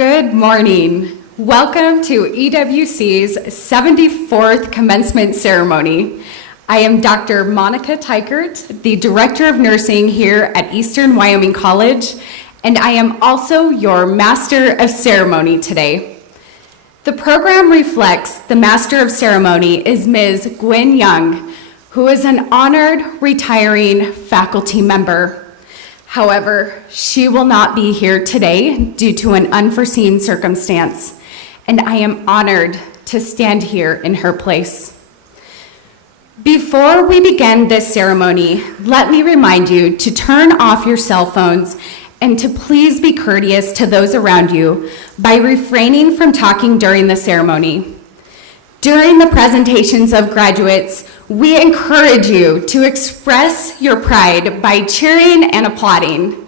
Good morning. Welcome to EWC's 74th Commencement Ceremony. I am Dr. Monica Teichert, the Director of Nursing here at Eastern Wyoming College, and I am also your Master of Ceremony today. The program reflects the Master of Ceremony is Ms. Gwen Young, who is an honored retiring faculty member. However, she will not be here today due to an unforeseen circumstance, and I am honored to stand here in her place. Before we begin this ceremony, let me remind you to turn off your cell phones and to please be courteous to those around you by refraining from talking during the ceremony. During the presentations of graduates, we encourage you to express your pride by cheering and applauding.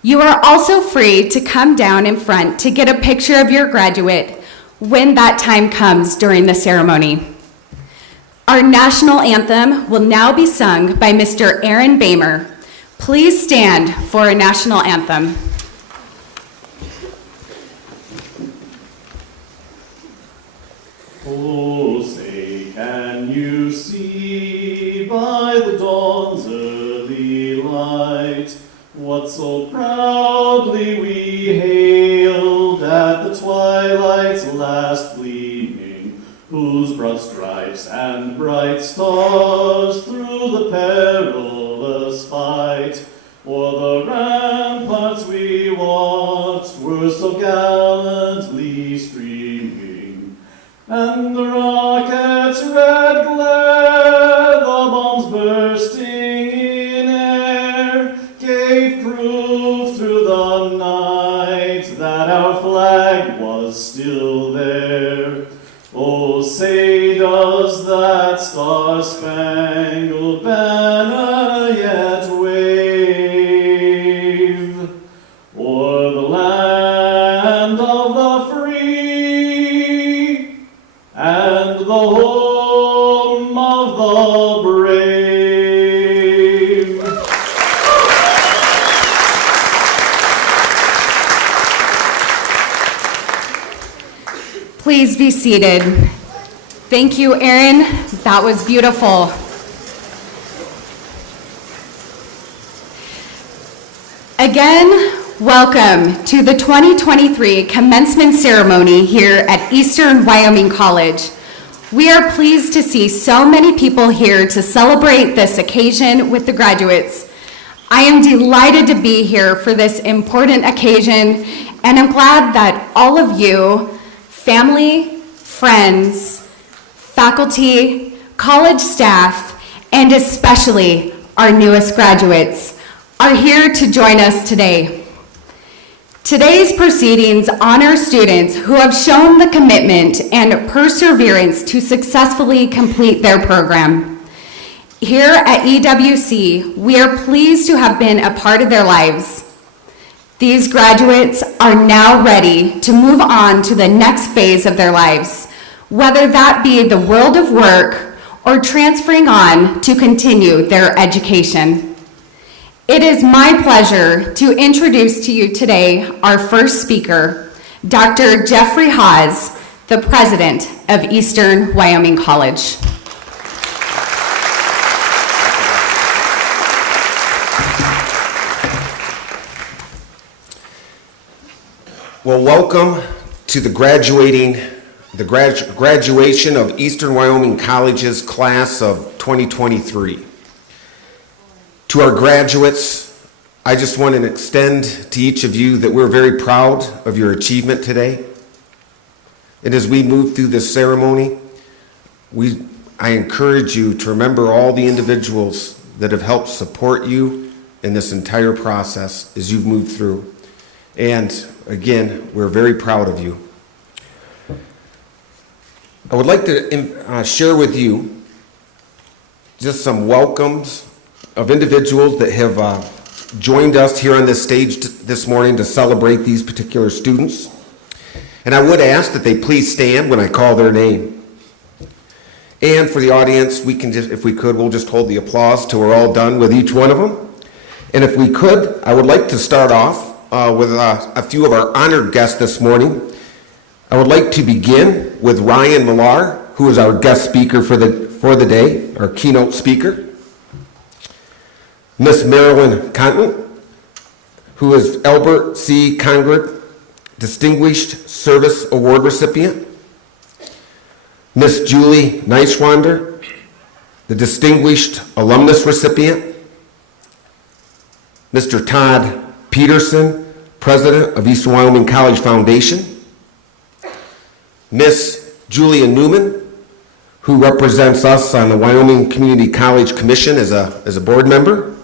You are also free to come down in front to get a picture of your graduate when that time comes during the ceremony. Our national anthem will now be sung by Mr. Aaron Bamer. Please stand for our national anthem. Oh, say, can you see by the dawn's early light what so proudly we hailed at the twilight's last gleaming, whose broad stripes and bright stars through the perilous fight o'er the ramparts we watched were so gallantly streaming, and the rocket's red glare, the bombs bursting in air, gave proof through the night that our flag was still there. Oh, say does that star-spangled banner yet wave o'er the land of the free and the home of the brave? Please be seated. Thank you, Aaron. That was beautiful. Again, welcome to the 2023 Commencement Ceremony here at Eastern Wyoming College. We are pleased to see so many people here to celebrate this occasion with the graduates. I am delighted to be here for this important occasion, and I'm glad that all of you, family, friends, faculty, college staff, and especially our newest graduates are here to join us today. Today's proceedings honor students who have shown the commitment and perseverance to successfully complete their program. Here at EWC, we are pleased to have been a part of their lives. These graduates are now ready to move on to the next phase of their lives, whether that be the world of work or transferring on to continue their education. It is my pleasure to introduce to you today our first speaker, Dr. Jeffrey Haas, the president of Eastern Wyoming College. Well, welcome to the graduation of Eastern Wyoming College's class of 2023. To our graduates, I just want to extend to each of you that we're very proud of your achievement today. And as we move through this ceremony, I encourage you to remember all the individuals that have helped support you in this entire process as you've moved through. And again, we're very proud of you. I would like to share with you just some welcomes of individuals that have joined us here on this stage this morning to celebrate these particular students. And I would ask that they please stand when I call their name. And for the audience, we can just, if we could, we'll just hold the applause till we're all done with each one of them. And if we could, I would like to start off with a few of our honored guests this morning. I would like to begin with Ryan Millar, who is our guest speaker for the day, our keynote speaker. Miss Marilyn Contant, who is Albert C. Congrad Distinguished Service Award recipient. Miss Julie Neiswander, the Distinguished Alumnus recipient. Mr. Todd Peterson, President of Eastern Wyoming College Foundation. Miss Julia Newman, who represents us on the Wyoming Community College Commission as a board member.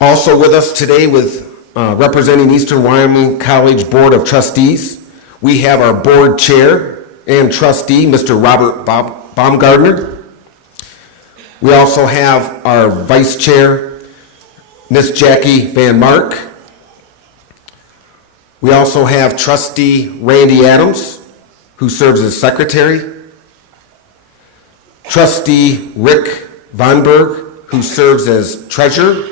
Also with us today representing Eastern Wyoming College Board of Trustees, we have our board chair and trustee, Mr. Robert Baumgardner. We also have our vice chair, Miss Jackie Van Mark. We also have trustee Randy Adams, who serves as secretary. Trustee Rick Vonberg, who serves as treasurer.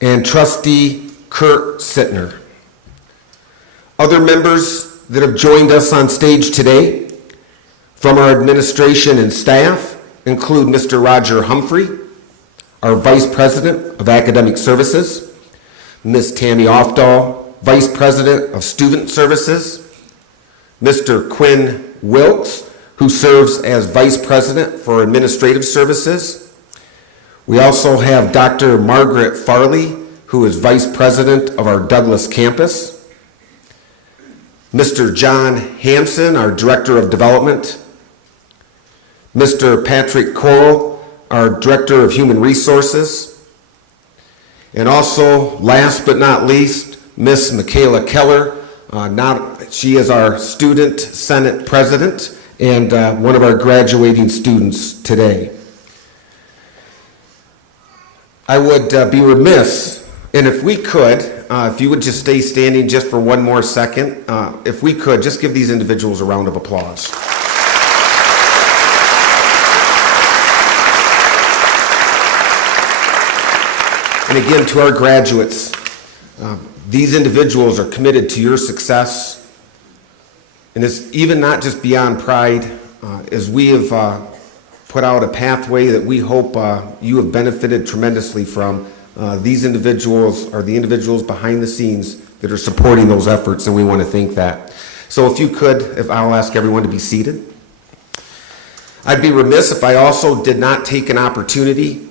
And trustee Kurt Sittner. Other members that have joined us on stage today from our administration and staff include Mr. Roger Humphrey, our Vice President of Academic Services, Ms. Tammy Ofdahl, Vice President of Student Services, Mr. Quinn Wilkes, who serves as Vice President for Administrative Services. We also have Dr. Margaret Farley, who is Vice President of our Douglas campus. Mr. John Hansen, our Director of Development. Mr. Patrick Coral, our Director of Human Resources. And also, last but not least, Miss Michaela Keller. She is our Student Senate President and one of our graduating students today. I would be remiss, and if we could, if you would just stay standing just for one more second, if we could, just give these individuals a round of applause. And again, to our graduates, these individuals are committed to your success, and it's even not just beyond pride, as we have put out a pathway that we hope you have benefited tremendously from. These individuals are the individuals behind the scenes that are supporting those efforts, and we want to thank that. So if you could, I'll ask everyone to be seated. I'd be remiss if I also did not take an opportunity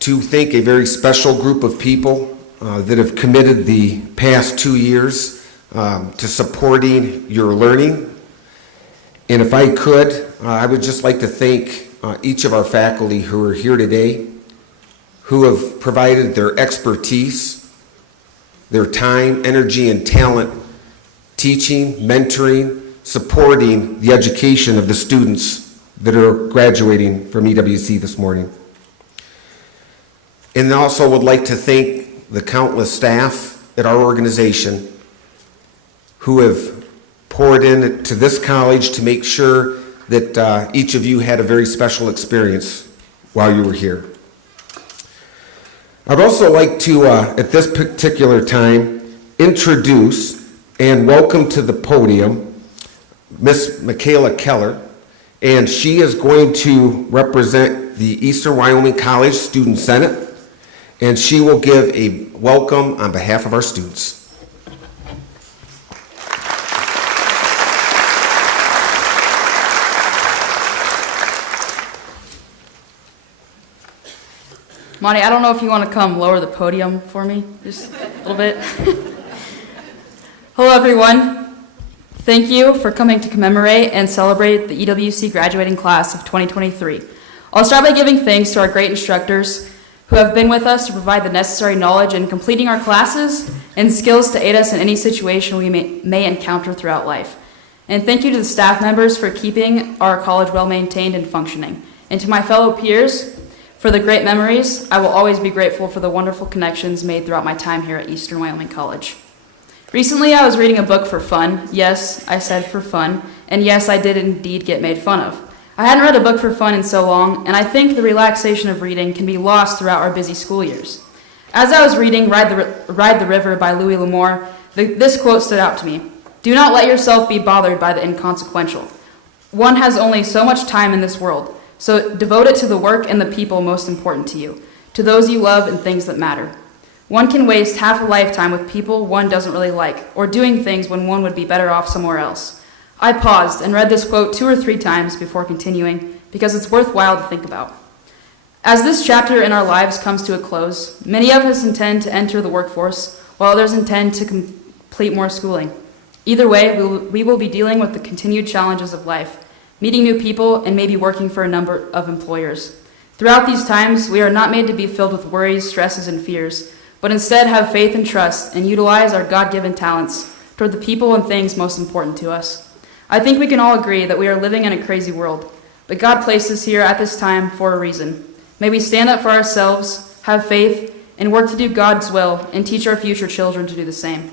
to thank a very special group of people that have committed the past 2 years to supporting your learning. And if I could, I would just like to thank each of our faculty who are here today, who have provided their expertise, their time, energy, and talent, teaching, mentoring, supporting the education of the students that are graduating from EWC this morning. And also would like to thank the countless staff at our organization who have poured into this college to make sure that each of you had a very special experience while you were here. I'd also like to, at this particular time, introduce and welcome to the podium Miss Michaela Keller, and she is going to represent the Eastern Wyoming College Student Senate, and she will give a welcome on behalf of our students. Monty, I don't know if you want to come lower the podium for me, just a little bit. Hello, everyone. Thank you for coming to commemorate and celebrate the EWC graduating class of 2023. I'll start by giving thanks to our great instructors who have been with us to provide the necessary knowledge in completing our classes and skills to aid us in any situation we may encounter throughout life. And thank you to the staff members for keeping our college well-maintained and functioning. And to my fellow peers, for the great memories, I will always be grateful for the wonderful connections made throughout my time here at Eastern Wyoming College. Recently, I was reading a book for fun. Yes, I said for fun. And yes, I did indeed get made fun of. I hadn't read a book for fun in so long, and I think the relaxation of reading can be lost throughout our busy school years. As I was reading Ride the River by Louis L'Amour, this quote stood out to me. Do not let yourself be bothered by the inconsequential. One has only so much time in this world, so devote it to the work and the people most important to you, to those you love and things that matter. One can waste half a lifetime with people one doesn't really like, or doing things when one would be better off somewhere else. I paused and read this quote 2 or 3 times before continuing, because it's worthwhile to think about. As this chapter in our lives comes to a close, many of us intend to enter the workforce, while others intend to complete more schooling. Either way, we will be dealing with the continued challenges of life, meeting new people, and maybe working for a number of employers. Throughout these times, we are not made to be filled with worries, stresses, and fears, but instead have faith and trust and utilize our God-given talents toward the people and things most important to us. I think we can all agree that we are living in a crazy world, but God placed us here at this time for a reason. May we stand up for ourselves, have faith, and work to do God's will and teach our future children to do the same.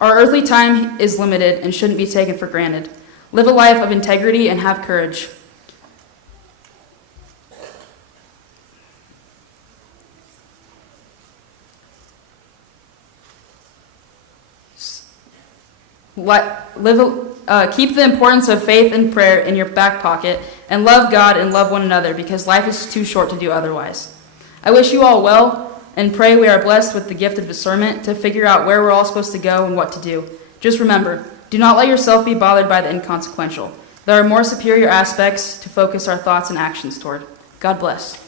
Our earthly time is limited and shouldn't be taken for granted. Live a life of integrity and have courage. Keep the importance of faith and prayer in your back pocket and love God and love one another because life is too short to do otherwise. I wish you all well and pray we are blessed with the gift of discernment to figure out where we're all supposed to go and what to do. Just remember, do not let yourself be bothered by the inconsequential. There are more superior aspects to focus our thoughts and actions toward. God bless.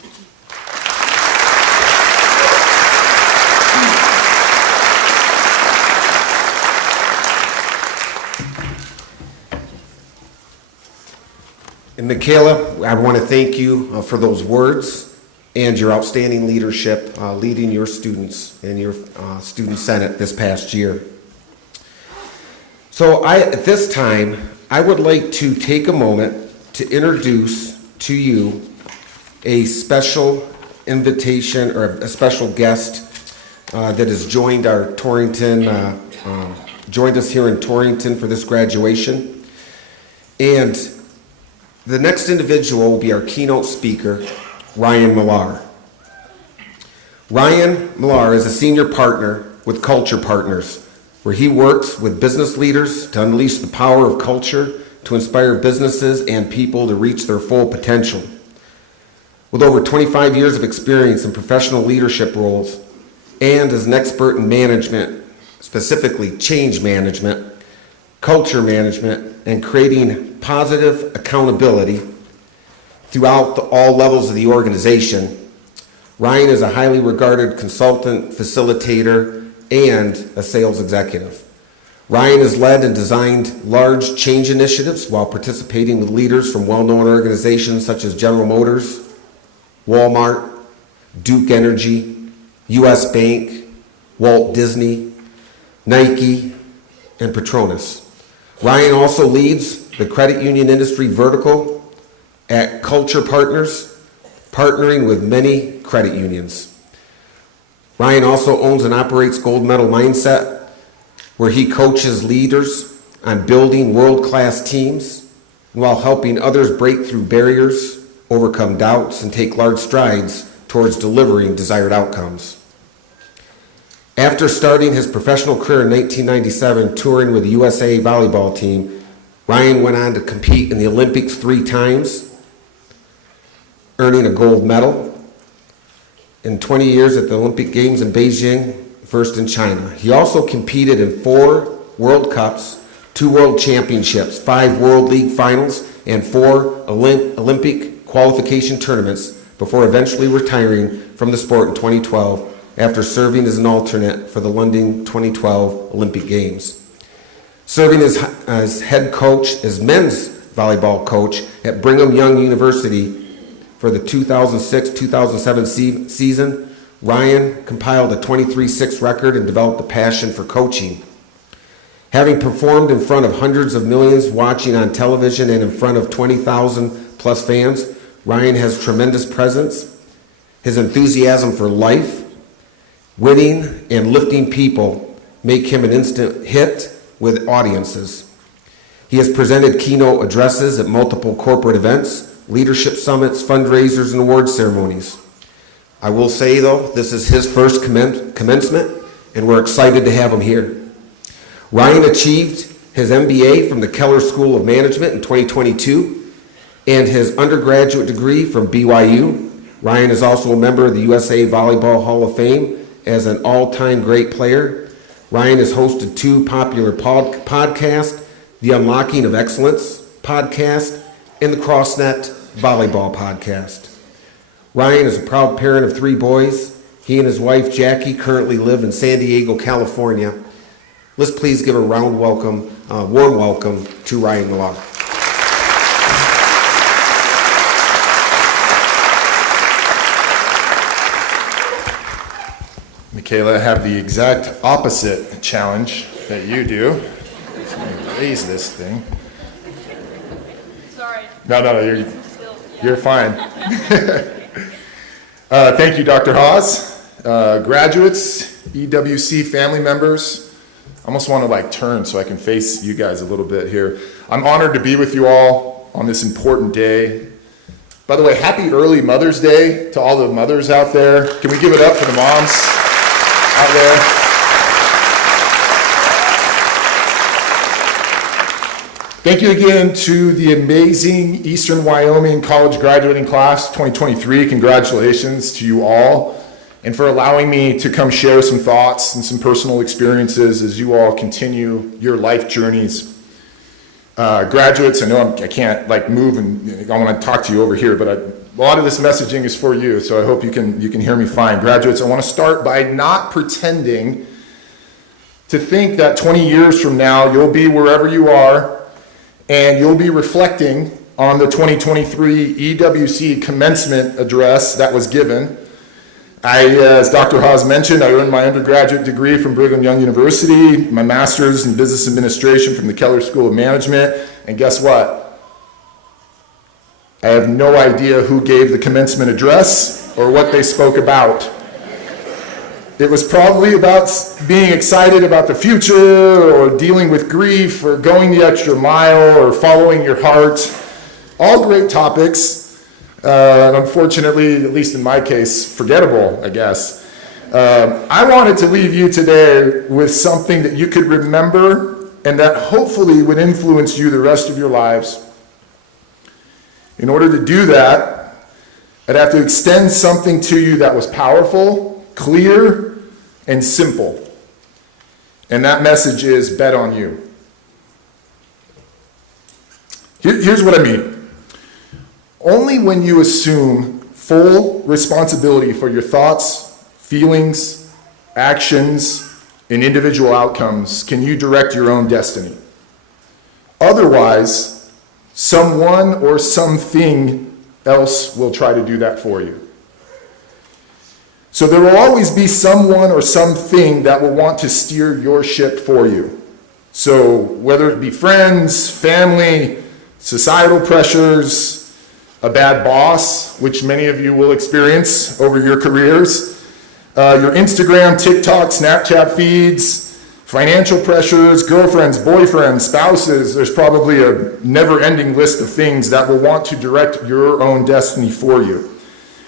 And Michaela, I want to thank you for those words and your outstanding leadership leading your students in your student senate this past year. So at this time, I would like to take a moment to introduce to you a special invitation or a special guest that has joined our Torrington, joined us here in Torrington for this graduation. And the next individual will be our keynote speaker, Ryan Millar. Ryan Millar is a senior partner with Culture Partners, where he works with business leaders to unleash the power of culture to inspire businesses and people to reach their full potential. With over 25 years of experience in professional leadership roles and as an expert in management, specifically change management, culture management, and creating positive accountability throughout all levels of the organization, Ryan is a highly regarded consultant, facilitator, and a sales executive. Ryan has led and designed large change initiatives while participating with leaders from well-known organizations such as General Motors, Walmart, Duke Energy, U.S. Bank, Walt Disney, Nike, and Petronas. Ryan also leads the credit union industry vertical at Culture Partners, partnering with many credit unions. Ryan also owns and operates Gold Medal Mindset, where he coaches leaders on building world-class teams while helping others break through barriers, overcome doubts, and take large strides towards delivering desired outcomes. After starting his professional career in 1997 touring with the USA volleyball team, Ryan went on to compete in the Olympics 3 times, earning a gold medal. In 20 years at the Olympic Games in Beijing, first in China. He also competed in 4 World Cups, 2 World Championships, 5 World League Finals, and 4 Olympic qualification tournaments before eventually retiring from the sport in 2012 after serving as an alternate for the London 2012 Olympic Games. Serving as head coach, as men's volleyball coach at Brigham Young University for the 2006-2007 season, Ryan compiled a 23-6 record and developed a passion for coaching. Having performed in front of hundreds of millions watching on television and in front of 20,000 plus fans, Ryan has tremendous presence. His enthusiasm for life, winning, and lifting people make him an instant hit with audiences. He has presented keynote addresses at multiple corporate events, leadership summits, fundraisers, and award ceremonies. I will say, though, this is his first commencement, and we're excited to have him here. Ryan achieved his MBA from the Keller School of Management in 2022 and his undergraduate degree from BYU. Ryan is also a member of the USA Volleyball Hall of Fame as an all-time great player. Ryan has hosted 2 popular podcasts, the Unlocking of Excellence podcast and the CrossNet Volleyball podcast. Ryan is a proud parent of 3 boys. He and his wife Jackie currently live in San Diego, California. Let's please give a warm welcome to Ryan Millar. Michaela, I have the exact opposite challenge that you do. So let me raise this thing. Sorry. No, you're fine. Thank you, Dr. Hawes. Graduates, EWC family members. I almost want to turn so I can face you guys a little bit here. I'm honored to be with you all on this important day. By the way, happy early Mother's Day to all the mothers out there. Can we give it up for the moms out there? Thank you again to the amazing Eastern Wyoming College graduating class 2023. Congratulations to you all, and for allowing me to come share some thoughts and some personal experiences as you all continue your life journeys. Graduates, I know I can't move and I want to talk to you over here, but a lot of this messaging is for you, so I hope you can hear me fine. Graduates, I want to start by not pretending to think that 20 years from now you'll be wherever you are and you'll be reflecting on the 2023 EWC Commencement address that was given. As Dr. Hawes mentioned, I earned my undergraduate degree from Brigham Young University, my master's in business administration from the Keller School of Management, and guess what? I have no idea who gave the commencement address or what they spoke about. It was probably about being excited about the future or dealing with grief or going the extra mile or following your heart. All great topics. Unfortunately, at least in my case, forgettable, I guess. I wanted to leave you today with something that you could remember and that hopefully would influence you the rest of your lives. In order to do that, I'd have to extend something to you that was powerful, clear, and simple. And that message is bet on you. Here's what I mean. Only when you assume full responsibility for your thoughts, feelings, actions, and individual outcomes can you direct your own destiny. Otherwise, someone or something else will try to do that for you. So there will always be someone or something that will want to steer your ship for you. So whether it be friends, family, societal pressures, a bad boss, which many of you will experience over your careers, your Instagram, TikTok, Snapchat feeds, financial pressures, girlfriends, boyfriends, spouses, there's probably a never-ending list of things that will want to direct your own destiny for you.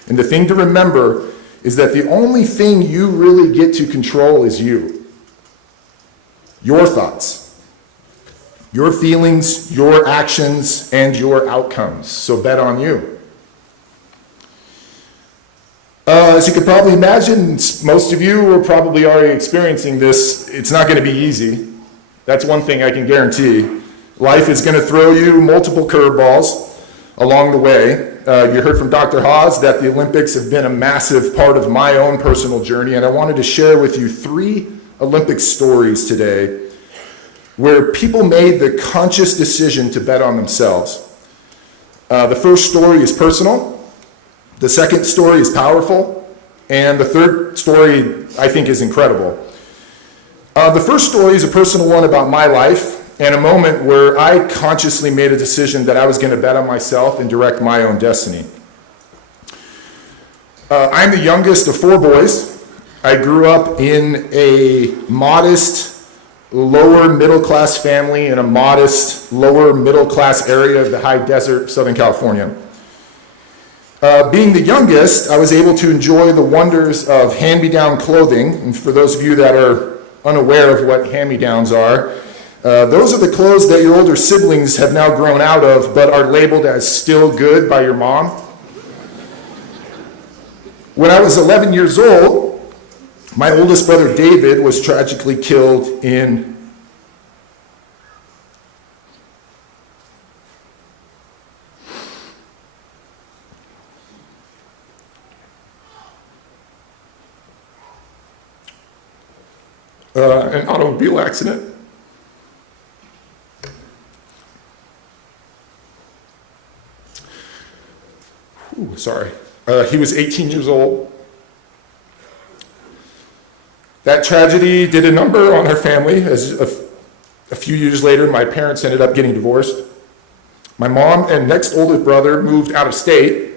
And the thing to remember is that the only thing you really get to control is you. Your thoughts, your feelings, your actions, and your outcomes. So bet on you. As you could probably imagine, most of you are probably already experiencing this. It's not going to be easy. That's one thing I can guarantee. Life is going to throw you multiple curveballs along the way. You heard from Dr. Hawes that the Olympics have been a massive part of my own personal journey, and I wanted to share with you 3 Olympic stories today where people made the conscious decision to bet on themselves. The first story is personal, the second story is powerful, and the third story I think is incredible. The first story is a personal one about my life and a moment where I consciously made a decision that I was going to bet on myself and direct my own destiny. I'm the youngest of 4 boys. I grew up in a modest, lower middle class family in a modest, lower middle class area of the high desert, Southern California. Being the youngest, I was able to enjoy the wonders of hand-me-down clothing. And for those of you that are unaware of what hand-me-downs are, those are the clothes that your older siblings have now grown out of but are labeled as still good by your mom. When I was 11 years old, my oldest brother David was tragically killed in an automobile accident. He was 18 years old. That tragedy did a number on our family, as a few years later, my parents ended up getting divorced. My mom and next oldest brother moved out of state,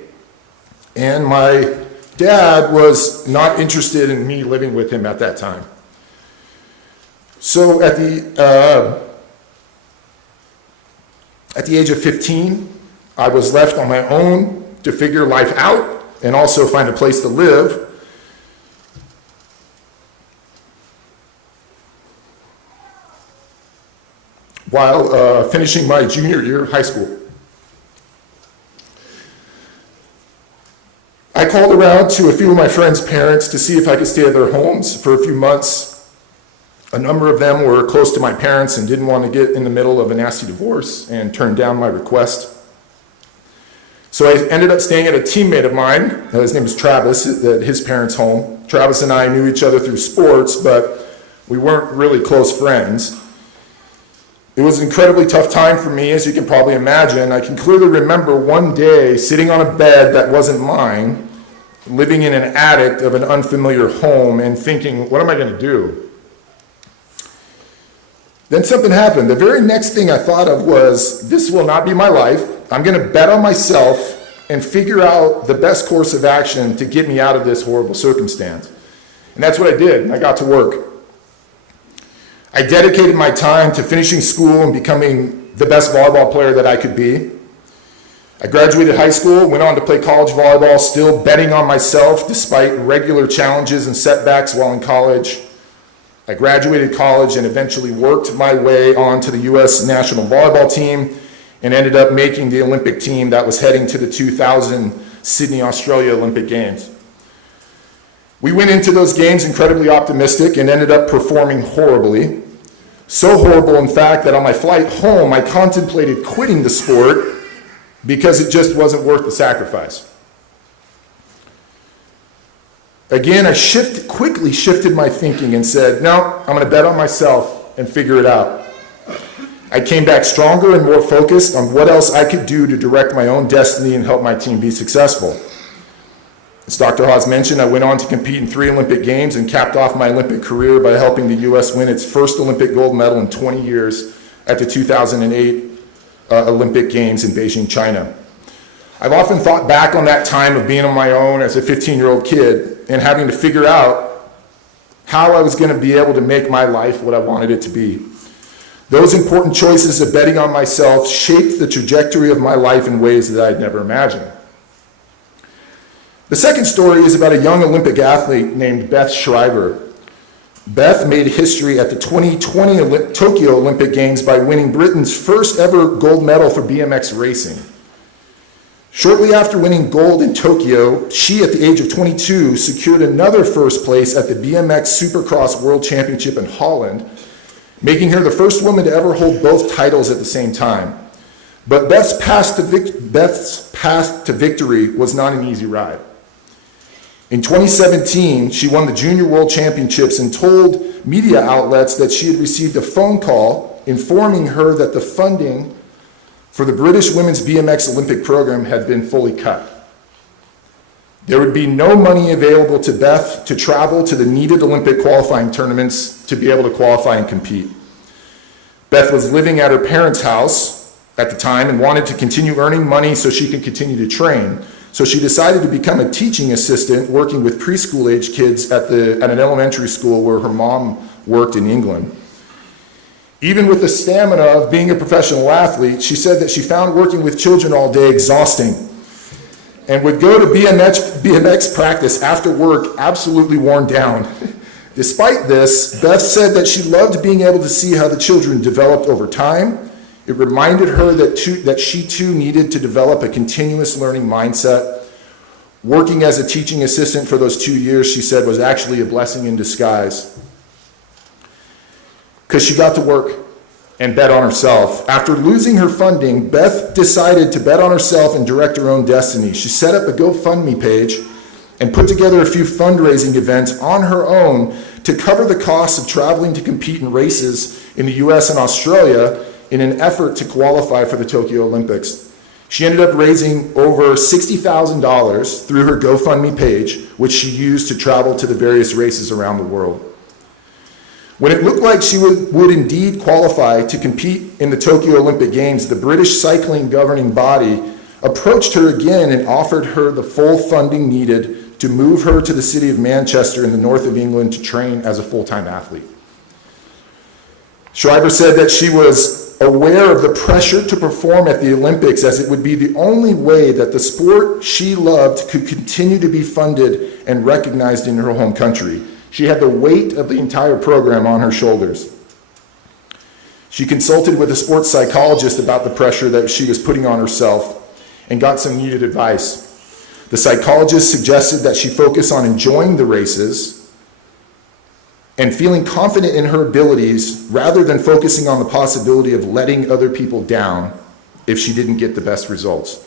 and my dad was not interested in me living with him at that time. So at the age of 15, I was left on my own to figure life out and also find a place to live. While finishing my junior year of high school. I called around to a few of my friends' parents to see if I could stay at their homes for a few months. A number of them were close to my parents and didn't want to get in the middle of a nasty divorce and turned down my request. So I ended up staying at a teammate of mine, his name is Travis, at his parents' home. Travis and I knew each other through sports, but we weren't really close friends. It was an incredibly tough time for me, as you can probably imagine. I can clearly remember one day sitting on a bed that wasn't mine, living in an attic of an unfamiliar home and thinking, what am I going to do? Then something happened. The very next thing I thought of was, this will not be my life. I'm going to bet on myself and figure out the best course of action to get me out of this horrible circumstance. And that's what I did, and I got to work. I dedicated my time to finishing school and becoming the best volleyball player that I could be. I graduated high school, went on to play college volleyball, still betting on myself despite regular challenges and setbacks while in college. I graduated college and eventually worked my way onto the U.S. national volleyball team and ended up making the Olympic team that was heading to the 2000 Sydney, Australia Olympic Games. We went into those games incredibly optimistic and ended up performing horribly. So horrible, in fact, that on my flight home, I contemplated quitting the sport because it just wasn't worth the sacrifice. Again, I quickly shifted my thinking and said, no, I'm going to bet on myself and figure it out. I came back stronger and more focused on what else I could do to direct my own destiny and help my team be successful. As Dr. Haas mentioned, I went on to compete in 3 Olympic Games and capped off my Olympic career by helping the U.S. win its first Olympic gold medal in 20 years at the 2008 Olympic Games in Beijing, China. I've often thought back on that time of being on my own as a 15-year-old kid and having to figure out how I was going to be able to make my life what I wanted it to be. Those important choices of betting on myself shaped the trajectory of my life in ways that I'd never imagined. The second story is about a young Olympic athlete named Beth Schreiber. Beth made history at the 2020 Tokyo Olympic Games by winning Britain's first ever gold medal for BMX racing. Shortly after winning gold in Tokyo, she, at the age of 22, secured another first place at the BMX Supercross World Championship in Holland, making her the first woman to ever hold both titles at the same time. But Beth's path to victory was not an easy ride. In 2017, she won the Junior World Championships and told media outlets that she had received a phone call informing her that the funding for the British Women's BMX Olympic program had been fully cut. There would be no money available to Beth to travel to the needed Olympic qualifying tournaments to be able to qualify and compete. Beth was living at her parents' house at the time and wanted to continue earning money so she could continue to train. So she decided to become a teaching assistant working with preschool-age kids at an elementary school where her mom worked in England. Even with the stamina of being a professional athlete, she said that she found working with children all day exhausting. and would go to BMX practice after work absolutely worn down. Despite this, Beth said that she loved being able to see how the children developed over time. It reminded her that she too needed to develop a continuous learning mindset. Working as a teaching assistant for those 2 years, she said, was actually a blessing in disguise, because she got to work and bet on herself. After losing her funding, Beth decided to bet on herself and direct her own destiny. She set up a GoFundMe page and put together a few fundraising events on her own to cover the costs of traveling to compete in races in the US and Australia in an effort to qualify for the Tokyo Olympics. She ended up raising over $60,000 through her GoFundMe page, which she used to travel to the various races around the world. When it looked like she would indeed qualify to compete in the Tokyo Olympic Games, the British cycling governing body approached her again and offered her the full funding needed to move her to the city of Manchester in the north of England to train as a full-time athlete. Schreiber said that she was aware of the pressure to perform at the Olympics, as it would be the only way that the sport she loved could continue to be funded and recognized in her home country. She had the weight of the entire program on her shoulders. She consulted with a sports psychologist about the pressure that she was putting on herself and got some needed advice. The psychologist suggested that she focus on enjoying the races and feeling confident in her abilities rather than focusing on the possibility of letting other people down if she didn't get the best results.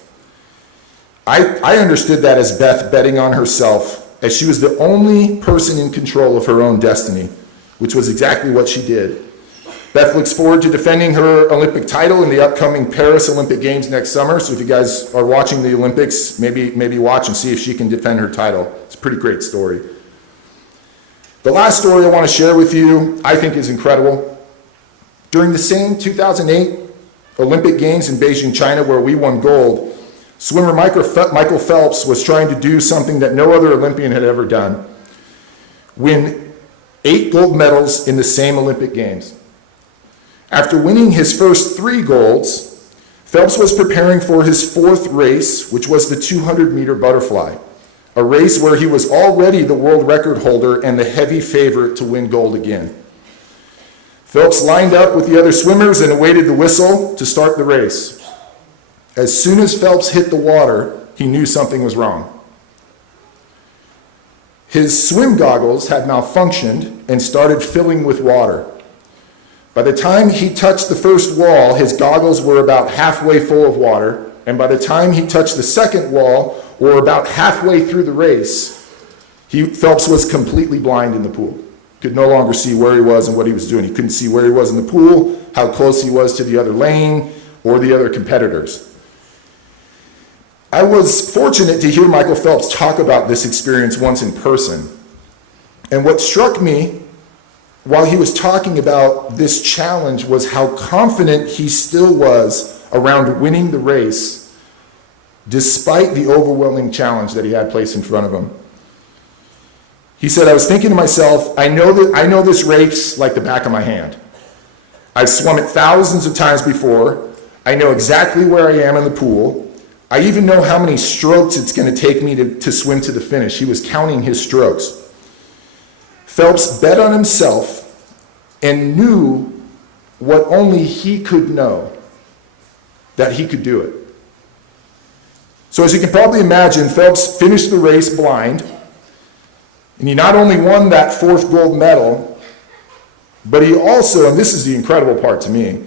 I understood that as Beth betting on herself, as she was the only person in control of her own destiny, which was exactly what she did. Beth looks forward to defending her Olympic title in the upcoming Paris Olympic Games next summer. So if you guys are watching the Olympics, maybe watch and see if she can defend her title. It's a pretty great story. The last story I want to share with you, I think, is incredible. During the same 2008 Olympic Games in Beijing, China, where we won gold, swimmer Michael Phelps was trying to do something that no other Olympian had ever done: win 8 gold medals in the same Olympic Games. After winning his first 3 golds, Phelps was preparing for his 4th race, which was the 200-meter butterfly, a race where he was already the world record holder and the heavy favorite to win gold again. Phelps lined up with the other swimmers and awaited the whistle to start the race. As soon as Phelps hit the water, he knew something was wrong. His swim goggles had malfunctioned and started filling with water. By the time he touched the first wall, his goggles were about halfway full of water, and by the time he touched the second wall, or about halfway through the race, Phelps was completely blind in the pool. Could no longer see where he was and what he was doing. He couldn't see where he was in the pool, how close he was to the other lane, or the other competitors. I was fortunate to hear Michael Phelps talk about this experience once in person. And what struck me while he was talking about this challenge was how confident he still was around winning the race, despite the overwhelming challenge that he had placed in front of him. He said, "I was thinking to myself, I know this race like the back of my hand. I've swum it thousands of times before. I know exactly where I am in the pool. I even know how many strokes it's going to take me to swim to the finish." He was counting his strokes. Phelps bet on himself and knew what only he could know, that he could do it. So as you can probably imagine, Phelps finished the race blind, and he not only won that 4th gold medal, but he also, and this is the incredible part to me,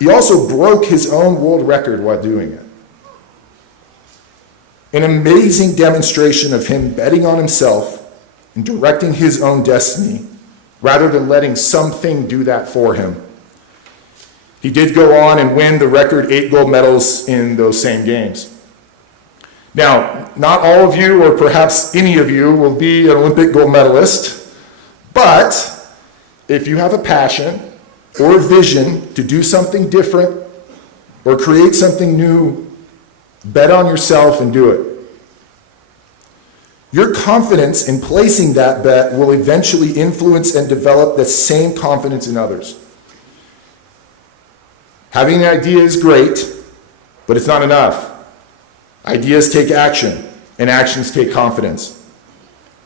he also broke his own world record while doing it. An amazing demonstration of him betting on himself and directing his own destiny rather than letting something do that for him. He did go on and win the record 8 gold medals in those same games. Now, not all of you, or perhaps any of you, will be an Olympic gold medalist, but if you have a passion or a vision to do something different or create something new, bet on yourself and do it. Your confidence in placing that bet will eventually influence and develop the same confidence in others. Having an idea is great, but it's not enough. Ideas take action, and actions take confidence.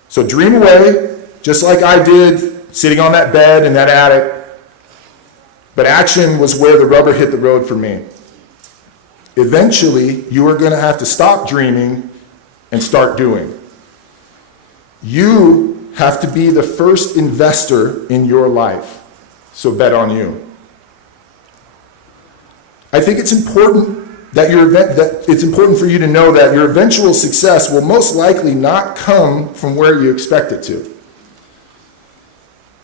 So dream away, just like I did, sitting on that bed in that attic. But action was where the rubber hit the road for me. Eventually, you are going to have to stop dreaming and start doing. You have to be the first investor in your life, so bet on you. I think it's important it's important for you to know that your eventual success will most likely not come from where you expect it to.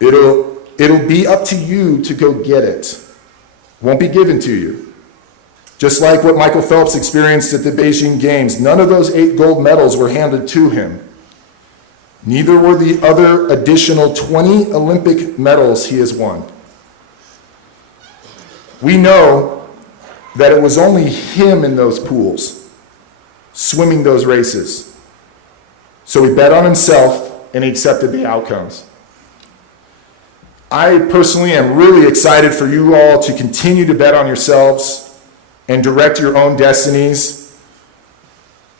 It'll be up to you to go get it. Won't be given to you. Just like what Michael Phelps experienced at the Beijing Games, none of those 8 gold medals were handed to him. Neither were the other additional 20 Olympic medals he has won. We know that it was only him in those pools, swimming those races. So he bet on himself and he accepted the outcomes. I personally am really excited for you all to continue to bet on yourselves and direct your own destinies.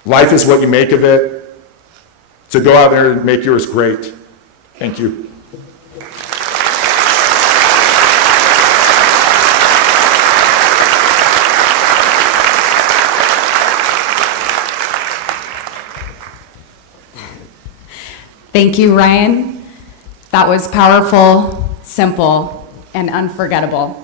Life is what you make of it. So go out there and make yours great. Thank you. Thank you, Ryan. That was powerful, simple, and unforgettable.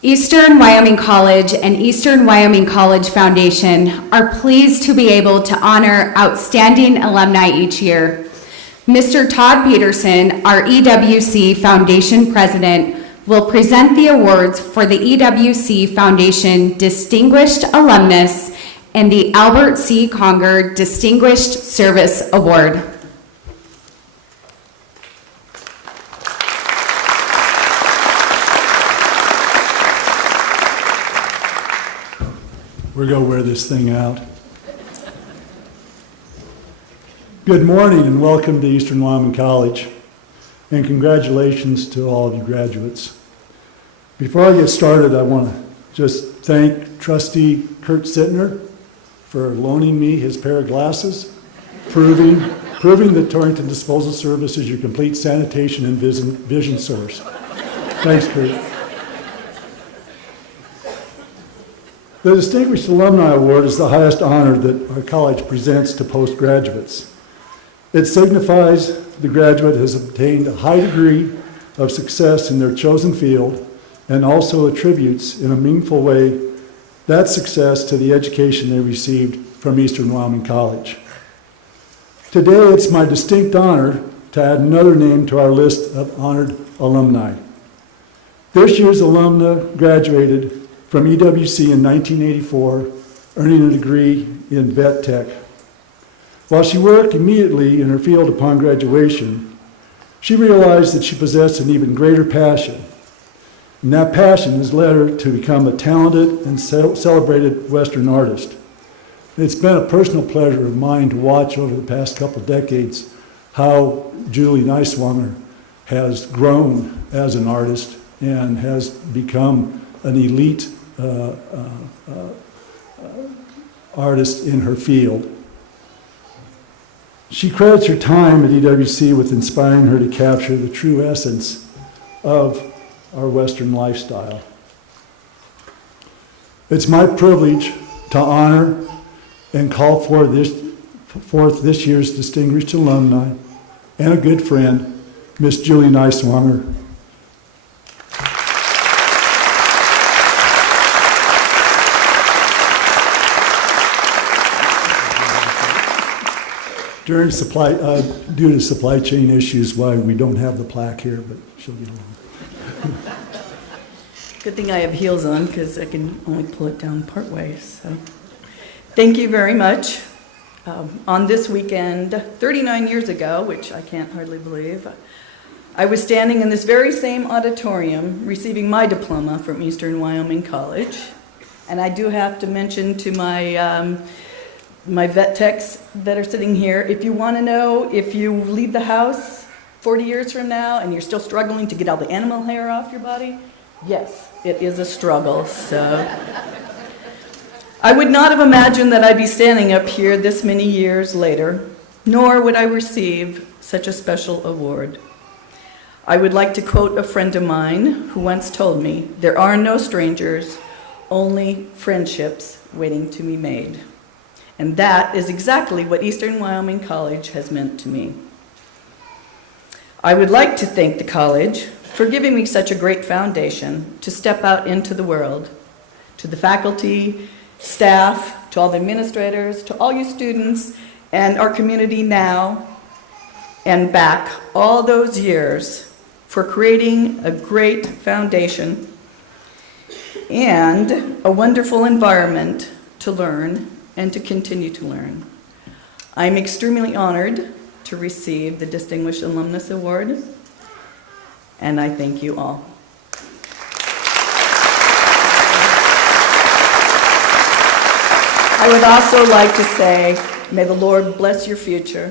Eastern Wyoming College and Eastern Wyoming College Foundation are pleased to be able to honor outstanding alumni each year. Mr. Todd Peterson, our EWC Foundation President, will present the awards for the EWC Foundation Distinguished Alumnus and the Albert C. Conger Distinguished Service Award. We're going to wear this thing out. Good morning and welcome to Eastern Wyoming College, and congratulations to all of you graduates. Before I get started, I want to just thank Trustee Kurt Sittner for loaning me his pair of glasses, proving that Torrington Disposal Service is your complete sanitation and vision source. Thanks, Kurt. The Distinguished Alumni Award is the highest honor that our college presents to postgraduates. It signifies the graduate has obtained a high degree of success in their chosen field and also attributes in a meaningful way that success to the education they received from Eastern Wyoming College. Today, it's my distinct honor to add another name to our list of honored alumni. This year's alumna graduated from EWC in 1984, earning a degree in vet tech. While she worked immediately in her field upon graduation, she realized that she possessed an even greater passion. And that passion has led her to become a talented and celebrated Western artist. It's been a personal pleasure of mine to watch over the past couple of decades how Julie Neiswanger has grown as an artist and has become an elite artist in her field. She credits her time at EWC with inspiring her to capture the true essence of our Western lifestyle. It's my privilege to honor and call forth this year's distinguished alumni and a good friend, Miss Julie Neiswanger. Due to supply chain issues, why we don't have the plaque here, but she'll get along. Good thing I have heels on because I can only pull it down part way. So, thank you very much. On this weekend, 39 years ago, which I can't hardly believe, I was standing in this very same auditorium receiving my diploma from Eastern Wyoming College. And I do have to mention to my vet techs that are sitting here, if you want to know if you leave the house 40 years from now and you're still struggling to get all the animal hair off your body, yes, it is a struggle. So I would not have imagined that I'd be standing up here this many years later, nor would I receive such a special award. I would like to quote a friend of mine who once told me, "There are no strangers, only friendships waiting to be made." And that is exactly what Eastern Wyoming College has meant to me. I would like to thank the college for giving me such a great foundation to step out into the world. To the faculty, staff, to all the administrators, to all you students, and our community now and back all those years for creating a great foundation and a wonderful environment to learn and to continue to learn. I'm extremely honored to receive the Distinguished Alumnus Award, and I thank you all. I would also like to say, may the Lord bless your future.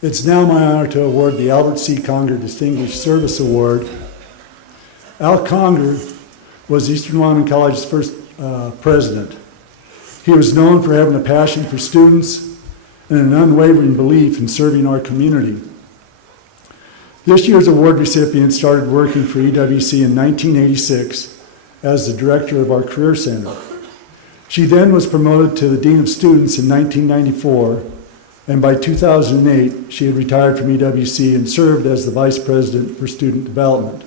It's now my honor to award the Albert C. Conger Distinguished Service Award. Al Conger was Eastern Wyoming College's first president. He was known for having a passion for students and an unwavering belief in serving our community. This year's award recipient started working for EWC in 1986 as the director of our Career Center. She then was promoted to the Dean of Students in 1994, and by 2008, she had retired from EWC and served as the Vice President for Student Development.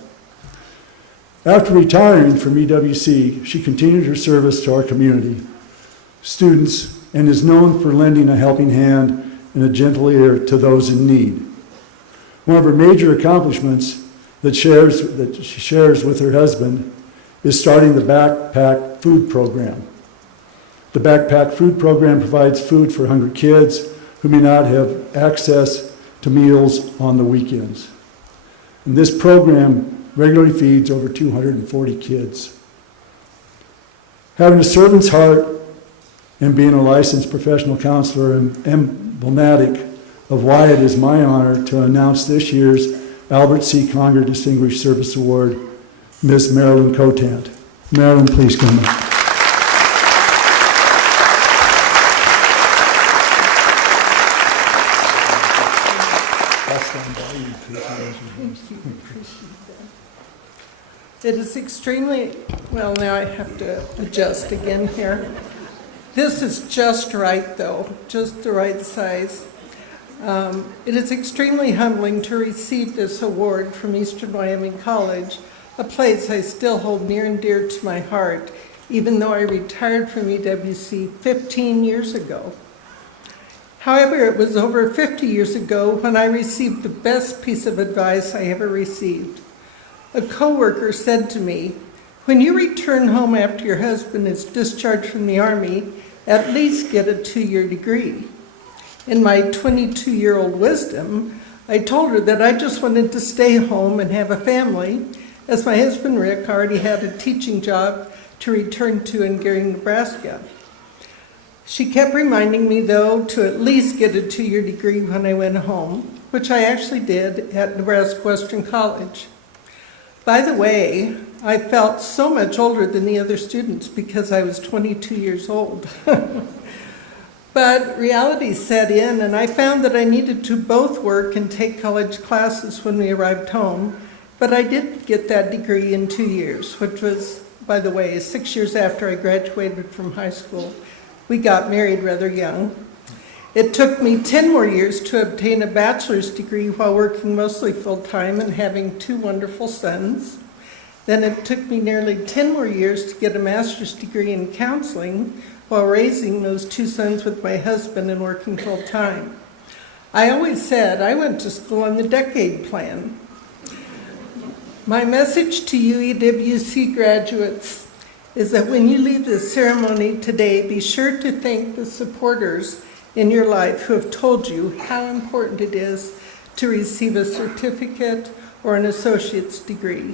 After retiring from EWC, she continued her service to our community, students, and is known for lending a helping hand and a gentle ear to those in need. One of her major accomplishments that she shares with her husband is starting the Backpack Food Program. The Backpack Food Program provides food for hungry kids who may not have access to meals on the weekends. And this program regularly feeds over 240 kids. Having a servant's heart and being a licensed professional counselor and emblematic of why it is my honor to announce this year's Albert C. Conger Distinguished Service Award, Ms. Marilyn Cotant. Marilyn, please come up. It is extremely, well, now I have to adjust again here. This is just right, though, just the right size. It is extremely humbling to receive this award from Eastern Wyoming College, a place I still hold near and dear to my heart, even though I retired from EWC 15 years ago. However, it was over 50 years ago when I received the best piece of advice I ever received. A coworker said to me, "When you return home after your husband is discharged from the Army, at least get a 2-year degree." In my 22-year-old wisdom, I told her that I just wanted to stay home and have a family, as my husband Rick already had a teaching job to return to in Gary, Nebraska. She kept reminding me, though, to at least get a 2-year degree when I went home, which I actually did at Nebraska Western College. By the way, I felt so much older than the other students because I was 22 years old. But reality set in, and I found that I needed to both work and take college classes when we arrived home. But I did get that degree in 2 years, which was, by the way, 6 years after I graduated from high school. We got married rather young. It took me 10 more years to obtain a bachelor's degree while working mostly full-time and having 2 wonderful sons. Then it took me nearly 10 more years to get a master's degree in counseling while raising those 2 sons with my husband and working full-time. I always said I went to school on the decade plan. My message to you EWC graduates is that when you leave this ceremony today, be sure to thank the supporters in your life who have told you how important it is to receive a certificate or an associate's degree.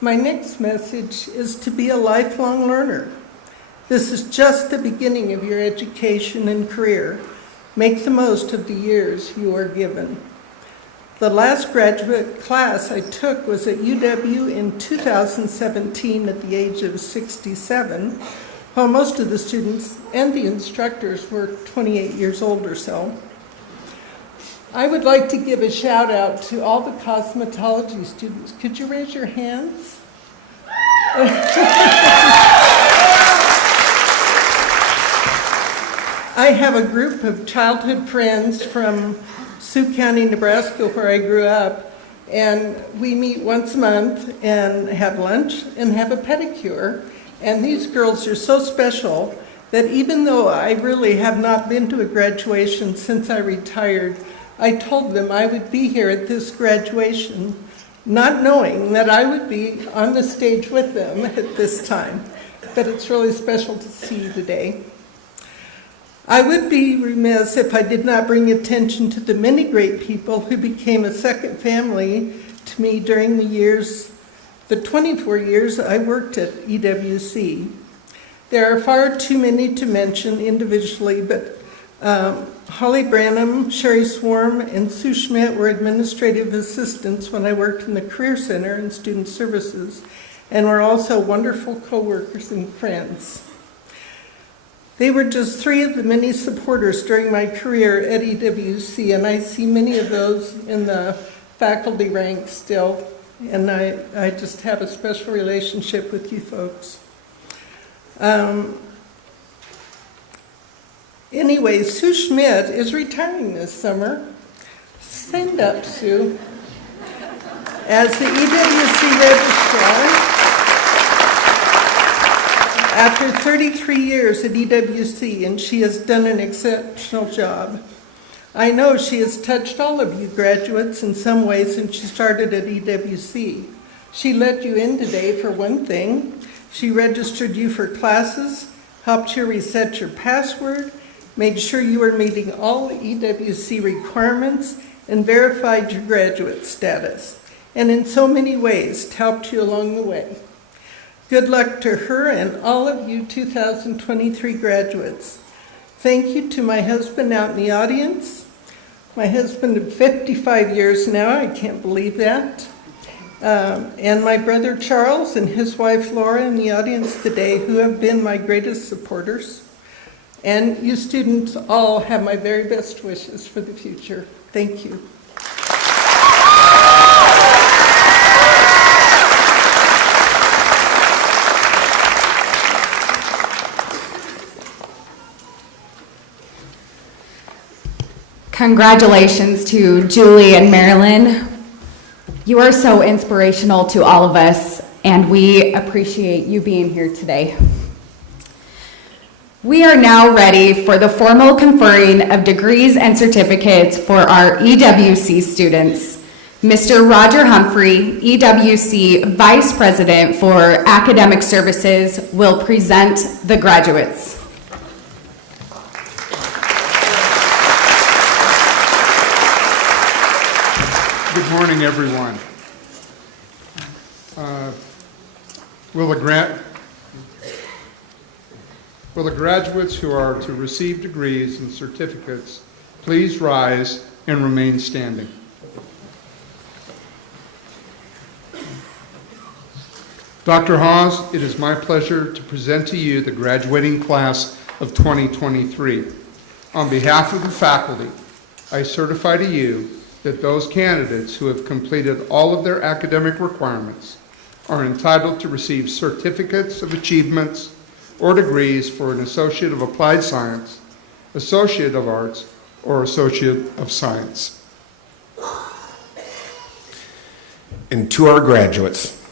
My next message is to be a lifelong learner. This is just the beginning of your education and career. Make the most of the years you are given. The last graduate class I took was at UW in 2017 at the age of 67, while most of the students and the instructors were 28 years old or so. I would like to give a shout out to all the cosmetology students. Could you raise your hands? I have a group of childhood friends from Sioux County, Nebraska, where I grew up, and we meet once a month and have lunch and have a pedicure. And these girls are so special that even though I really have not been to a graduation since I retired, I told them I would be here at this graduation, not knowing that I would be on the stage with them at this time. But it's really special to see you today. I would be remiss if I did not bring attention to the many great people who became a second family to me during the 24 years I worked at EWC. There are far too many to mention individually, but Holly Branham, Sherry Swarm, and Sue Schmidt were administrative assistants when I worked in the Career Center and Student Services, and were also wonderful co-workers and friends. They were just three of the many supporters during my career at EWC, and I see many of those in the faculty ranks still, and I just have a special relationship with you folks. Anyway, Sue Schmidt is retiring this summer. Stand up, Sue. As the EWC registrar, after 33 years at EWC, and she has done an exceptional job. I know she has touched all of you graduates in some way since she started at EWC. She let you in today for one thing. She registered you for classes, helped you reset your password, made sure you were meeting all EWC requirements, and verified your graduate status, and in so many ways helped you along the way. Good luck to her and all of you 2023 graduates. Thank you to my husband out in the audience. My husband of 55 years now, I can't believe that. And my brother Charles and his wife Laura in the audience today, who have been my greatest supporters. And you students all have my very best wishes for the future. Thank you. Congratulations to Julie and Marilyn. You are so inspirational to all of us, and we appreciate you being here today. We are now ready for the formal conferring of degrees and certificates for our EWC students. Mr. Roger Humphrey, EWC Vice President for Academic Services, will present the graduates. Good morning, everyone. Will the graduates who are to receive degrees and certificates please rise and remain standing? Dr. Hawes, it is my pleasure to present to you the graduating class of 2023. On behalf of the faculty, I certify to you that those candidates who have completed all of their academic requirements are entitled to receive certificates of achievements or degrees for an Associate of Applied Science, Associate of Arts, or Associate of Science. And to our graduates,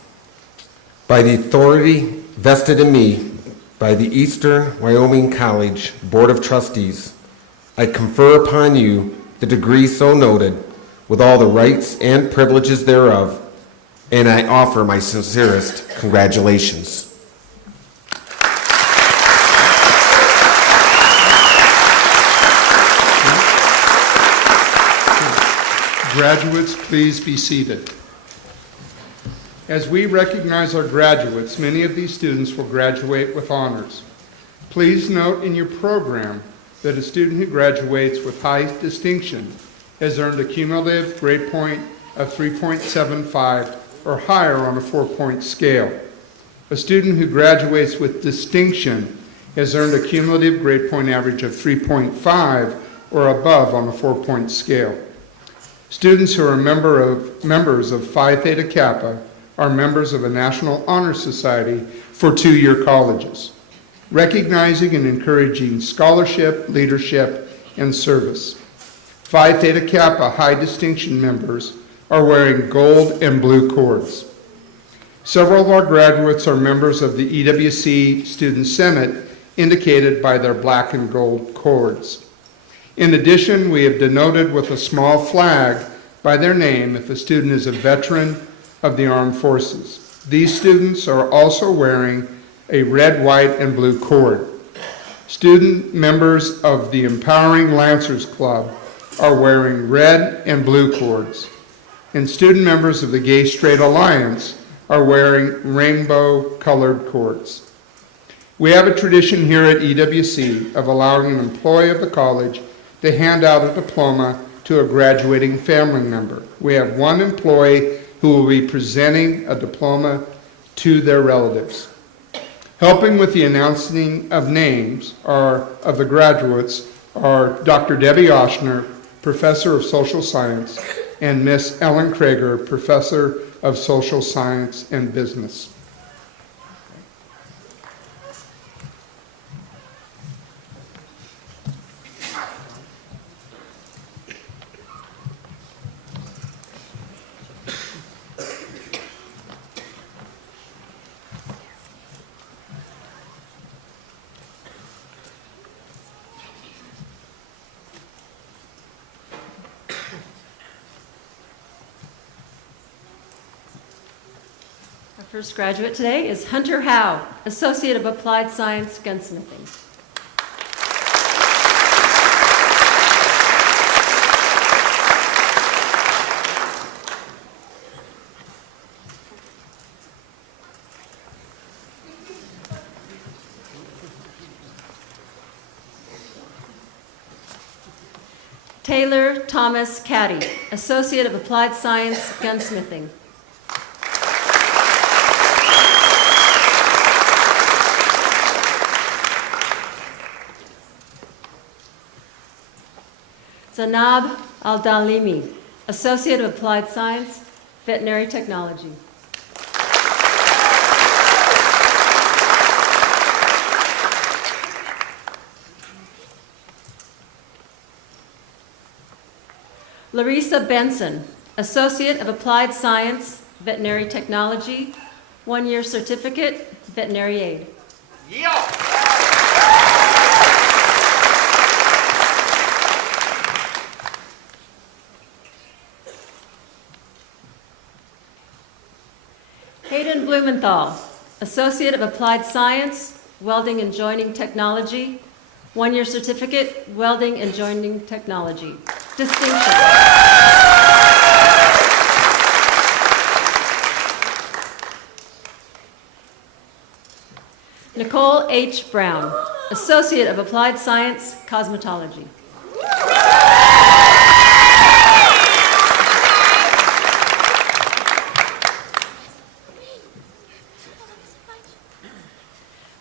by the authority vested in me by the Eastern Wyoming College Board of Trustees, I confer upon you the degree so noted, with all the rights and privileges thereof, and I offer my sincerest congratulations. Graduates, please be seated. As we recognize our graduates, many of these students will graduate with honors. Please note in your program that a student who graduates with high distinction has earned a cumulative grade point of 3.75 or higher on a 4-point scale. A student who graduates with distinction has earned a cumulative grade point average of 3.5 or above on a 4-point scale. Students who are members of Phi Theta Kappa are members of a National Honor Society for 2-year colleges, recognizing and encouraging scholarship, leadership, and service. Phi Theta Kappa high distinction members are wearing gold and blue cords. Several of our graduates are members of the EWC Student Senate, indicated by their black and gold cords. In addition, we have denoted with a small flag by their name if a student is a veteran of the armed forces. These students are also wearing a red, white, and blue cord. Student members of the Empowering Lancers Club are wearing red and blue cords. And student members of the Gay Straight Alliance are wearing rainbow-colored cords. We have a tradition here at EWC of allowing an employee of the college to hand out a diploma to a graduating family member. We have one employee who will be presenting a diploma to their relatives. Helping with the announcing of names of the graduates are Dr. Debbie Oshner, Professor of Social Science, and Miss Ellen Krager, Professor of Social Science and Business. Our first graduate today is Hunter Howe, Associate of Applied Science, Gunsmithing. Taylor Thomas Caddy, Associate of Applied Science, Gunsmithing. Zanab Al-Dalimi, Associate of Applied Science, Veterinary Technology. Larissa Benson, Associate of Applied Science, Veterinary Technology, 1-year certificate, veterinary aid. Hayden Blumenthal, Associate of Applied Science, Welding and Joining Technology, 1-year certificate, Welding and Joining Technology. Distinction. Nicole H. Brown, Associate of Applied Science, Cosmetology.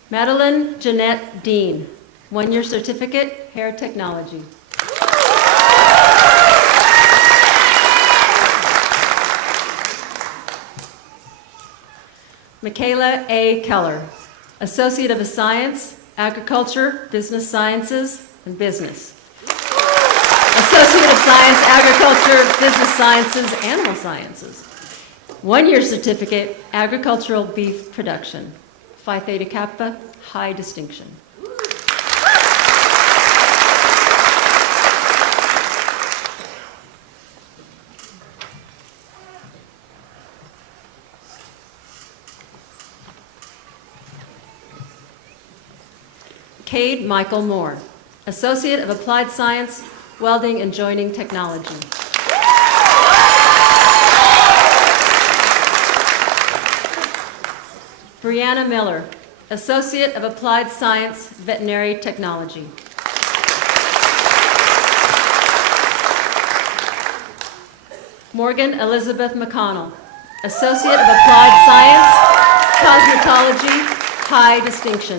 Madeline Jeanette Dean, 1-year certificate, hair technology. Michaela A. Keller, Associate of Science, Agriculture, Business Sciences, and Business. Associate of Science, Agriculture, Business Sciences, Animal Sciences. 1-year certificate, Agricultural Beef Production. Phi Theta Kappa, high distinction. Cade Michael Moore, Associate of Applied Science, Welding and Joining Technology. Brianna Miller, Associate of Applied Science, Veterinary Technology. Morgan Elizabeth McConnell, Associate of Applied Science, Cosmetology, high distinction.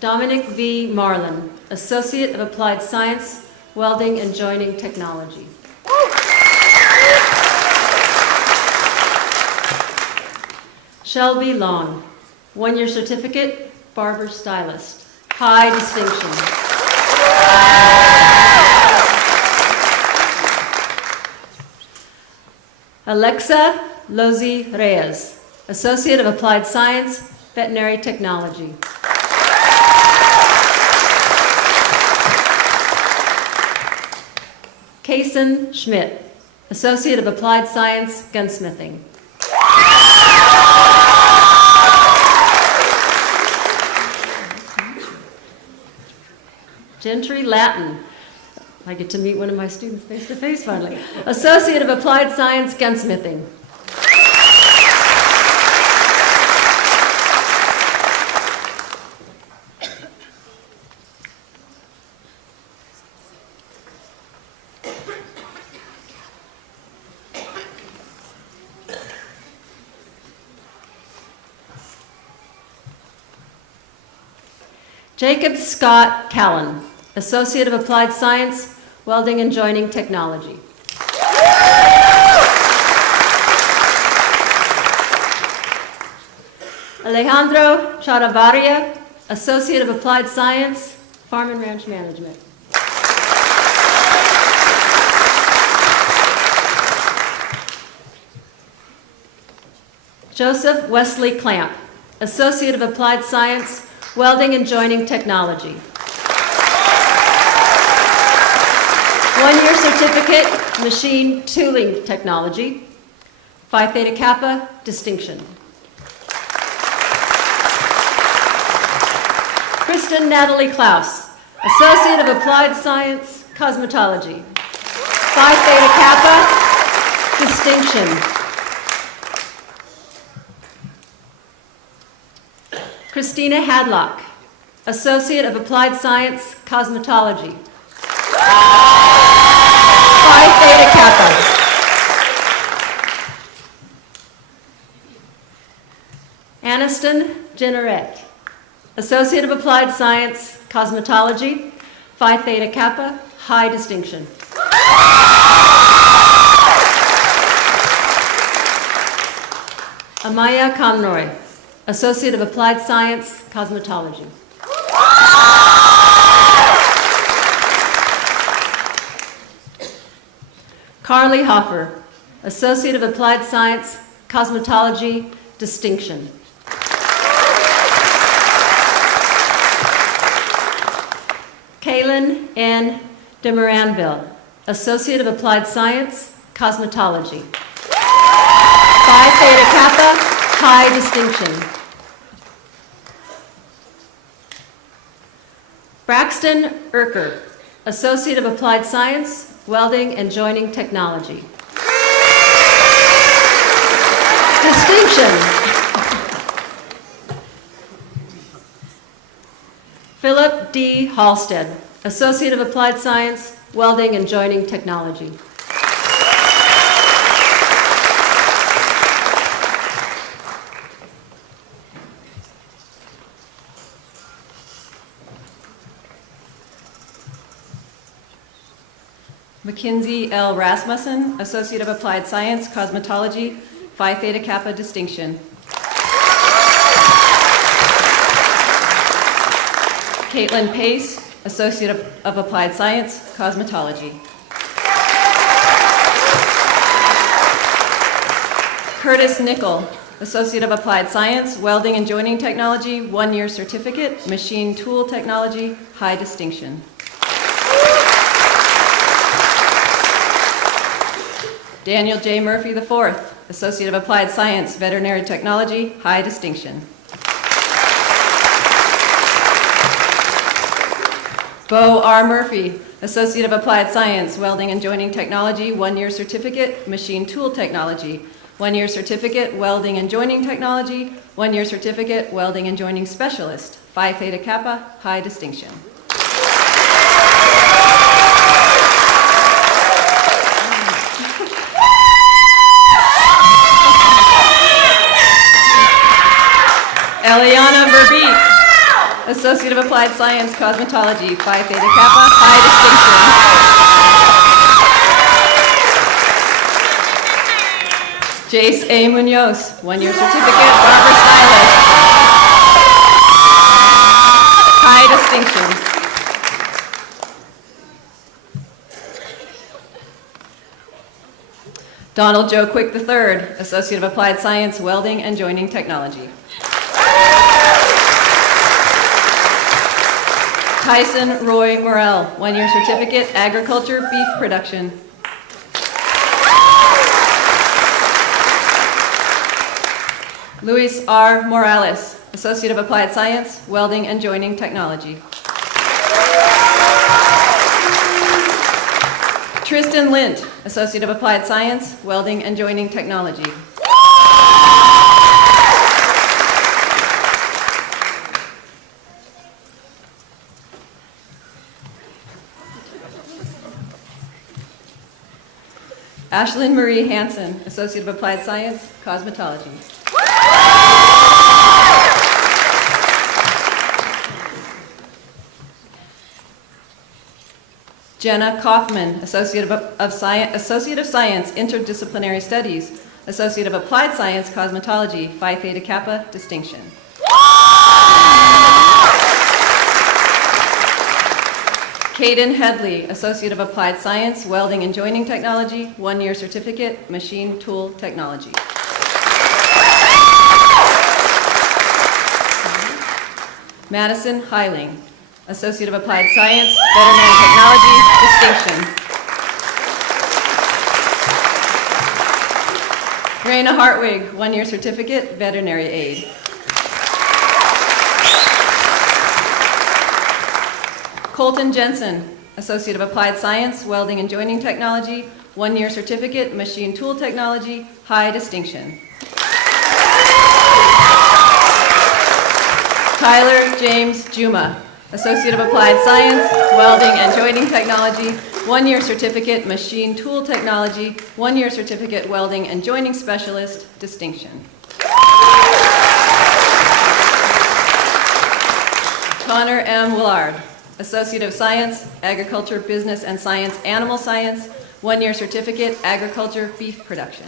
Dominic V. Marlin, Associate of Applied Science, Welding and Joining Technology. Shelby Long, one-year certificate, barber stylist, high distinction. Alexa Lozi Reyes, Associate of Applied Science, Veterinary Technology. Kason Schmidt, Associate of Applied Science, Gunsmithing. Gentry Latin, I get to meet one of my students face to face finally. Associate of Applied Science, Gunsmithing. Jacob Scott Callan, Associate of Applied Science, Welding and Joining Technology. Alejandro Charavaria, Associate of Applied Science, Farm and Ranch Management. Joseph Wesley Clamp, Associate of Applied Science, Welding and Joining Technology. One-year certificate, Machine Tooling Technology. Phi Theta Kappa, distinction. Kristen Natalie Klaus, Associate of Applied Science, Cosmetology. Phi Theta Kappa, distinction. Christina Hadlock, Associate of Applied Science, Cosmetology. Phi Theta Kappa. Aniston Jenneret, Associate of Applied Science, Cosmetology. Phi Theta Kappa, high distinction. Amaya Conroy, Associate of Applied Science, Cosmetology. Carly Hoffer, Associate of Applied Science, Cosmetology, distinction. Kaylin N. Demoranville, Associate of Applied Science, Cosmetology. Phi Theta Kappa, high distinction. Braxton Erker, Associate of Applied Science, Welding and Joining Technology. Distinction. Philip D. Halstead, Associate of Applied Science, Welding and Joining Technology. Mackenzie L. Rasmussen, Associate of Applied Science, Cosmetology, Phi Theta Kappa distinction. Caitlin Pace, Associate of Applied Science, Cosmetology. Curtis Nickel, Associate of Applied Science, Welding and Joining Technology, one-year certificate, Machine Tool Technology, high distinction. Daniel J. Murphy IV, Associate of Applied Science, Veterinary Technology, high distinction. Bo R. Murphy, Associate of Applied Science, Welding and Joining Technology, one-year certificate, Machine Tool Technology, one-year certificate, Welding and Joining Technology, one-year certificate, Welding and Joining Specialist, Phi Theta Kappa, high distinction. Eliana Verbeek, Associate of Applied Science, Cosmetology, Phi Theta Kappa, high distinction. Jace A. Munoz, 1-year certificate, barber stylist, high distinction. Donald Joe Quick III, Associate of Applied Science, Welding and Joining Technology. Tyson Roy Morrell, 1-year certificate, Agriculture, Beef Production. Luis R. Morales, Associate of Applied Science, Welding and Joining Technology. Tristan Lint, Associate of Applied Science, Welding and Joining Technology. Ashlyn Marie Hansen, Associate of Applied Science, Cosmetology. Jenna Kaufman, Associate of Science, Interdisciplinary Studies, Associate of Applied Science, Cosmetology, Phi Theta Kappa, distinction. Caden Headley, Associate of Applied Science, Welding and Joining Technology, 1-year certificate, Machine Tool Technology. Madison Heiling, Associate of Applied Science, Veterinary Technology, distinction. Raina Hartwig, 1-year certificate, Veterinary Aid. Colton Jensen, Associate of Applied Science, Welding and Joining Technology, 1-year certificate, Machine Tool Technology, high distinction. Tyler James Juma, Associate of Applied Science, Welding and Joining Technology, 1-year certificate, Machine Tool Technology, 1-year certificate, Welding and Joining Specialist, distinction. Connor M. Willard, Associate of Science, Agriculture, Business and Science, Animal Science, 1-year certificate, Agriculture, Beef Production.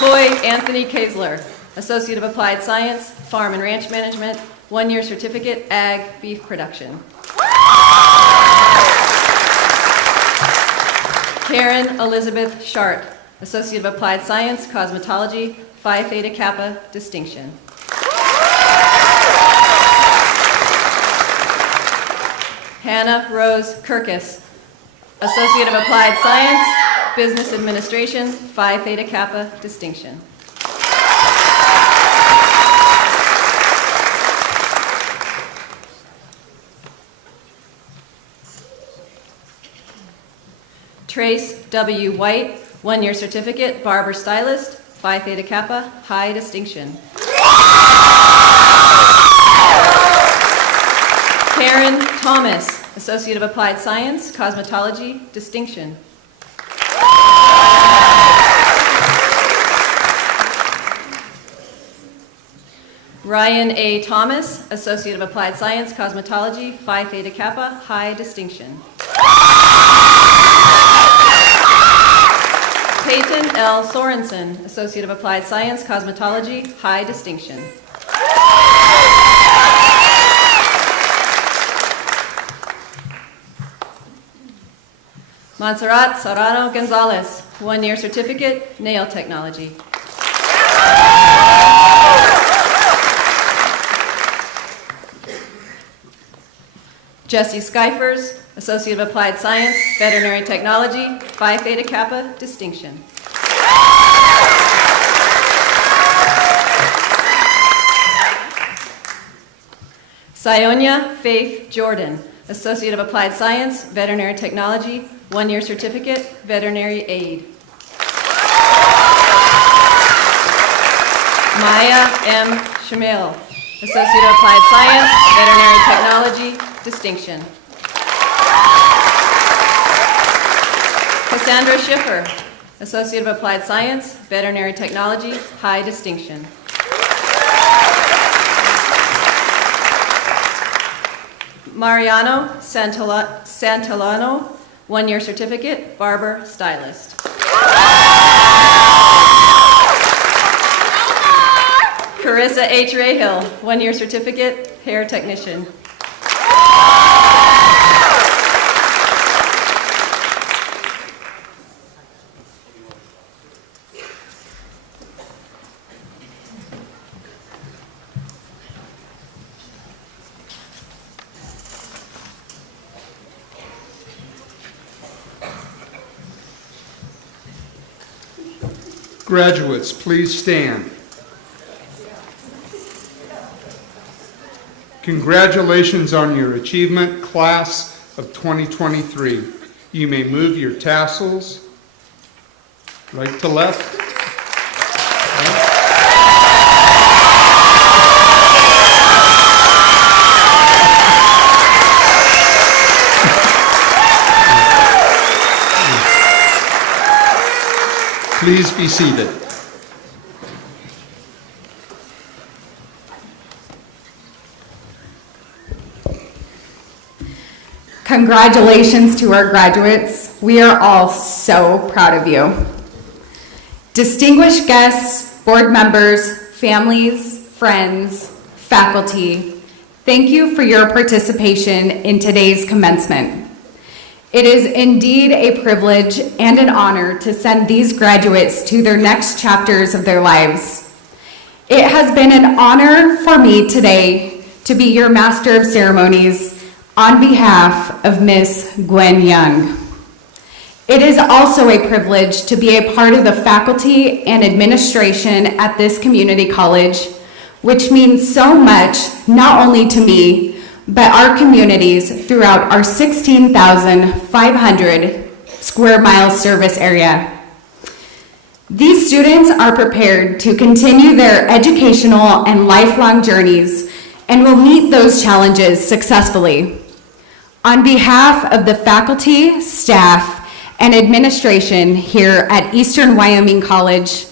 Coy Anthony Kaesler, Associate of Applied Science, Farm and Ranch Management, 1-year certificate, Ag, Beef Production. Karen Elizabeth Shart, Associate of Applied Science, Cosmetology, Phi Theta Kappa, distinction. Hannah Rose Kirkus, Associate of Applied Science, Business Administration, Phi Theta Kappa, distinction. Trace W. White, 1-year certificate, Barber Stylist, Phi Theta Kappa, high distinction. Karen Thomas, Associate of Applied Science, Cosmetology, distinction. Ryan A. Thomas, Associate of Applied Science, Cosmetology, Phi Theta Kappa, high distinction. Peyton L. Sorensen, Associate of Applied Science, Cosmetology, high distinction. Montserrat Serrano Gonzalez, 1-year certificate, Nail Technology. Jesse Skyfers, Associate of Applied Science, Veterinary Technology, Phi Theta Kappa, distinction. Sionia Faith Jordan, Associate of Applied Science, Veterinary Technology, 1-year certificate, Veterinary Aid. Maya M. Shamil, Associate of Applied Science, Veterinary Technology, distinction. Cassandra Schiffer, Associate of Applied Science, Veterinary Technology, high distinction. Mariano Santillano, 1-year certificate, barber, stylist. Carissa H. Rahill, 1-year certificate, hair technician. Graduates, please stand. Congratulations on your achievement, class of 2023. You may move your tassels right to left. Please be seated. Congratulations to our graduates. We are all so proud of you. Distinguished guests, board members, families, friends, faculty, thank you for your participation in today's commencement. It is indeed a privilege and an honor to send these graduates to their next chapters of their lives. It has been an honor for me today to be your Master of Ceremonies on behalf of Miss Gwen Young. It is also a privilege to be a part of the faculty and administration at this community college, which means so much not only to me, but our communities throughout our 16,500 square mile service area. These students are prepared to continue their educational and lifelong journeys and will meet those challenges successfully. On behalf of the faculty, staff, and administration here at Eastern Wyoming College,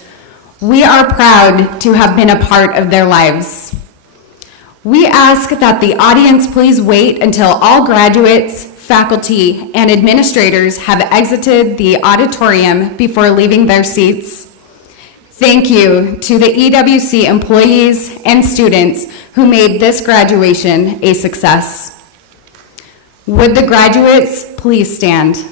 we are proud to have been a part of their lives. We ask that the audience please wait until all graduates, faculty, and administrators have exited the auditorium before leaving their seats. Thank you to the EWC employees and students who made this graduation a success. Would the graduates please stand?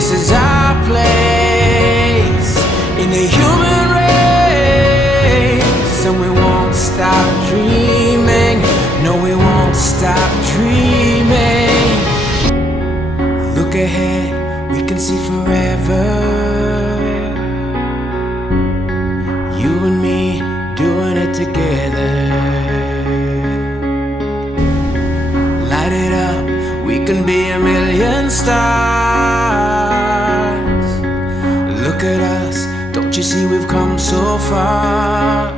this is our place in the human race. And we won't stop dreaming. No, we won't stop dreaming. Look ahead, we can see forever. You and me doing it together. Light it up, we can be a million stars. Look at us, don't you see we've come so far?